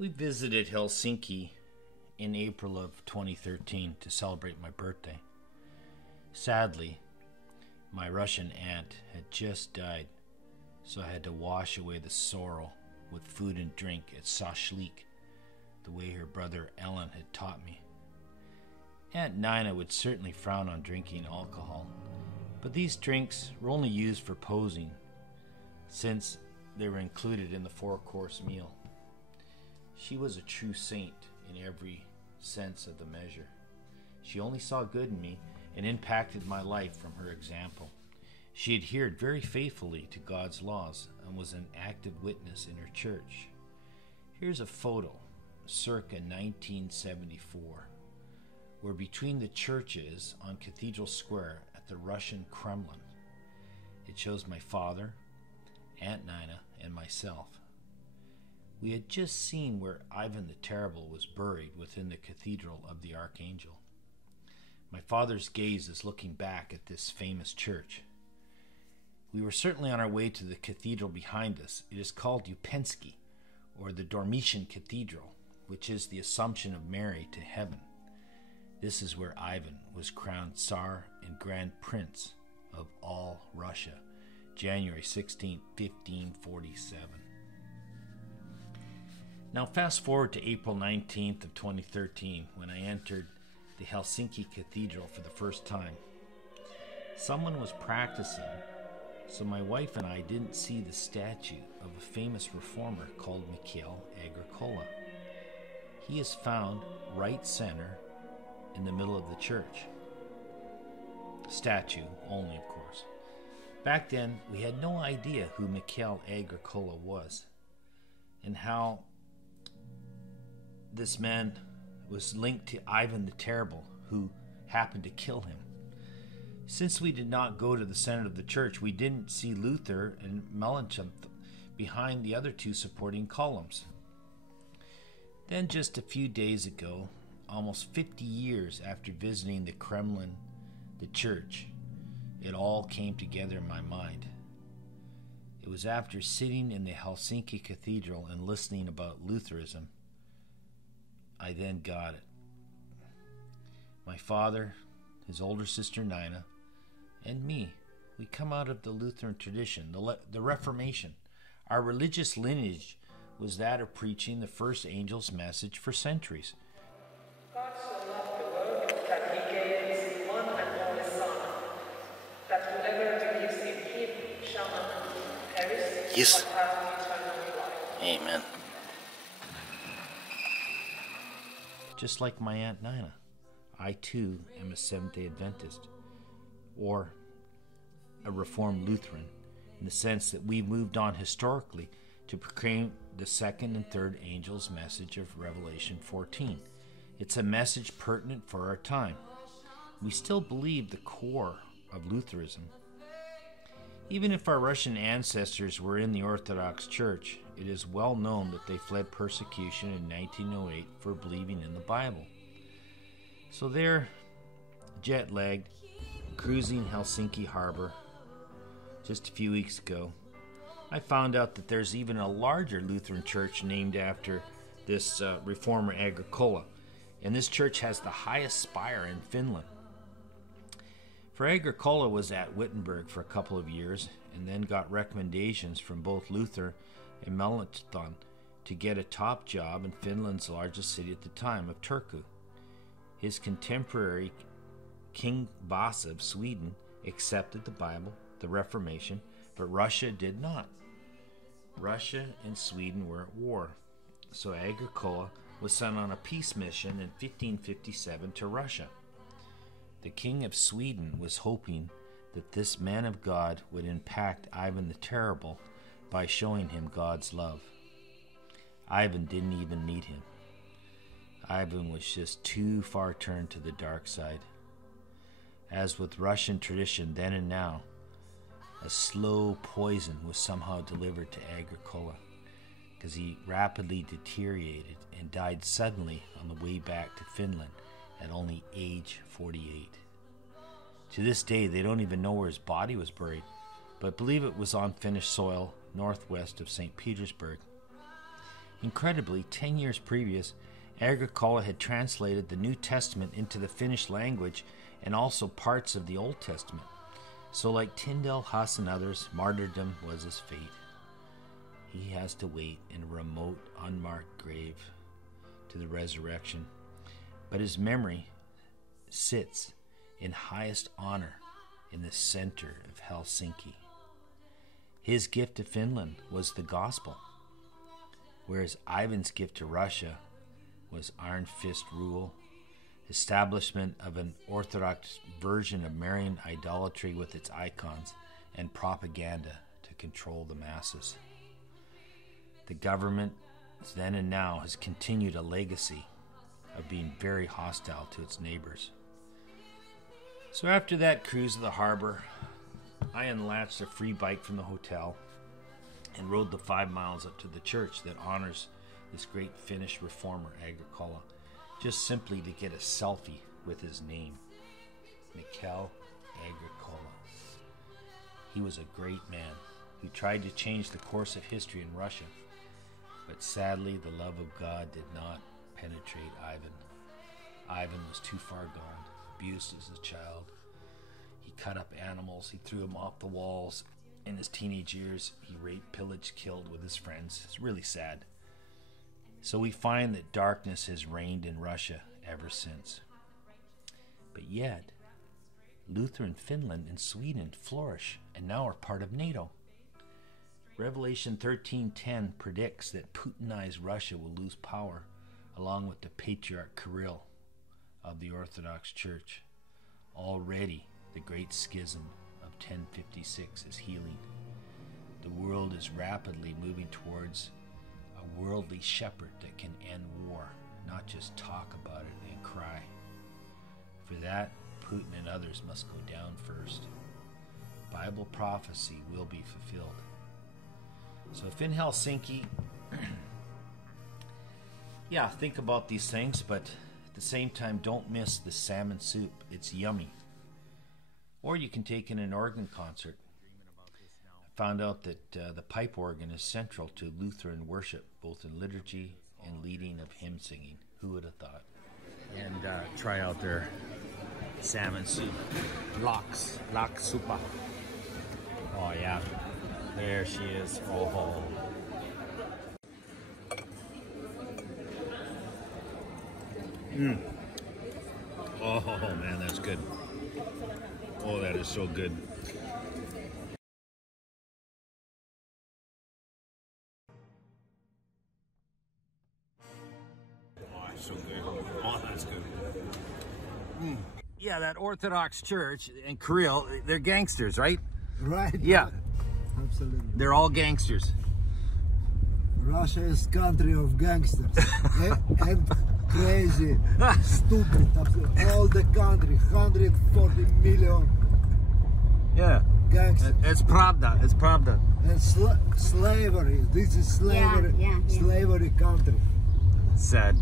We visited Helsinki in April of 2013 to celebrate my birthday. Sadly, my Russian aunt had just died, so I had to wash away the sorrow with food and drink at Sashlik, the way her brother Ellen had taught me. Aunt Nina would certainly frown on drinking alcohol, but these drinks were only used for posing, since they were included in the four-course meal. She was a true saint in every sense of the measure. She only saw good in me and impacted my life from her example. She adhered very faithfully to God's laws and was an active witness in her church. Here's a photo, circa 1974, where between the churches on Cathedral Square at the Russian Kremlin, it shows my father, Aunt Nina, and myself. We had just seen where Ivan the Terrible was buried within the Cathedral of the Archangel. My father's gaze is looking back at this famous church. We were certainly on our way to the cathedral behind us. It is called Upensky, or the Dormitian Cathedral, which is the Assumption of Mary to heaven. This is where Ivan was crowned Tsar and Grand Prince of all Russia, January 16, 1547. Now fast forward to April 19th of 2013, when I entered the Helsinki Cathedral for the first time. Someone was practicing, so my wife and I didn't see the statue of a famous reformer called Mikael Agricola. He is found right center in the middle of the church. Statue only, of course. Back then, we had no idea who Mikael Agricola was and how this man was linked to Ivan the Terrible, who happened to kill him. Since we did not go to the center of the church, we didn't see Luther and Melanchthon behind the other two supporting columns. Then just a few days ago, almost 50 years after visiting the Kremlin, the church, it all came together in my mind. It was after sitting in the Helsinki Cathedral and listening about Lutheranism, I then got it. My father, his older sister Nina, and me, we come out of the Lutheran tradition, the Reformation. Our religious lineage was that of preaching the first angel's message for centuries. God so loved the world that he gave his one and only Son, that whoever believes in him shall not perish, Yes. but have eternal life. Amen. Just like my Aunt Nina, I too am a Seventh-day Adventist, or a Reformed Lutheran, in the sense that we've moved on historically to proclaim the second and third angel's message of Revelation 14. It's a message pertinent for our time. We still believe the core of Lutheranism. Even if our Russian ancestors were in the Orthodox Church, it is well known that they fled persecution in 1908 for believing in the Bible. So there, jet-lagged, cruising Helsinki harbor just a few weeks ago, I found out that there's even a larger Lutheran church named after this reformer Agricola, and this church has the highest spire in Finland. For Agricola was at Wittenberg for a couple of years and then got recommendations from both Luther and Melanchthon to get a top job in Finland's largest city at the time of Turku. His contemporary King Vasa of Sweden accepted the Bible, the Reformation, but Russia did not. Russia and Sweden were at war, so Agricola was sent on a peace mission in 1557 to Russia. The King of Sweden was hoping that this man of God would impact Ivan the Terrible by showing him God's love. Ivan didn't even meet him. Ivan was just too far turned to the dark side. As with Russian tradition then and now, a slow poison was somehow delivered to Agricola, because he rapidly deteriorated and died suddenly on the way back to Finland at only age 48. To this day, they don't even know where his body was buried, but believe it was on Finnish soil northwest of St. Petersburg. Incredibly, 10 years previous, Agricola had translated the New Testament into the Finnish language and also parts of the Old Testament. So like Tyndale, Huss, and others, martyrdom was his fate. He has to wait in a remote, unmarked grave to the resurrection. But his memory sits in highest honor in the center of Helsinki. His gift to Finland was the gospel, whereas Ivan's gift to Russia was iron fist rule, establishment of an orthodox version of Marian idolatry with its icons, and propaganda to control the masses. The government then and now has continued a legacy of being very hostile to its neighbors. So after that cruise of the harbor, I unlatched a free bike from the hotel and rode the 5 miles up to the church that honors this great Finnish reformer Agricola, just simply to get a selfie with his name, Mikael Agricola. He was a great man who tried to change the course of history in Russia, but sadly the love of God did not penetrate Ivan. Ivan was too far gone, abused as a child. He cut up animals, he threw them off the walls. In his teenage years, he raped, pillaged, killed with his friends. It's really sad. So we find that darkness has reigned in Russia ever since. But yet, Lutheran Finland and Sweden flourish and now are part of NATO. Revelation 13:10 predicts that Putinized Russia will lose power along with the Patriarch Kirill of the Orthodox Church. Already, the Great Schism of 1056 is healing. The world is rapidly moving towards a worldly shepherd that can end war, not just talk about it and cry. For that, Putin and others must go down first. Bible prophecy will be fulfilled. So if in Helsinki, yeah, think about these things, but at the same time, don't miss the salmon soup. It's yummy. Or you can take in an organ concert. I found out that the pipe organ is central to Lutheran worship, both in liturgy and leading of hymn singing. Who would have thought? And try out their salmon soup. Laks supa. Oh yeah, there she is. Oh. Oh man, that's good. Oh, that is so good. Oh, it's so good. Oh, that's good. Yeah, that Orthodox Church in Kirill, they're gangsters, right? Right. Yeah. Absolutely. They're all gangsters. Russia is country of gangsters. and crazy, stupid, absolutely. All the country, 140 million. Yeah. Gangsters. It's Pravda. It's Pravda. And slavery. This is slavery. Yeah. Slavery country. Sad.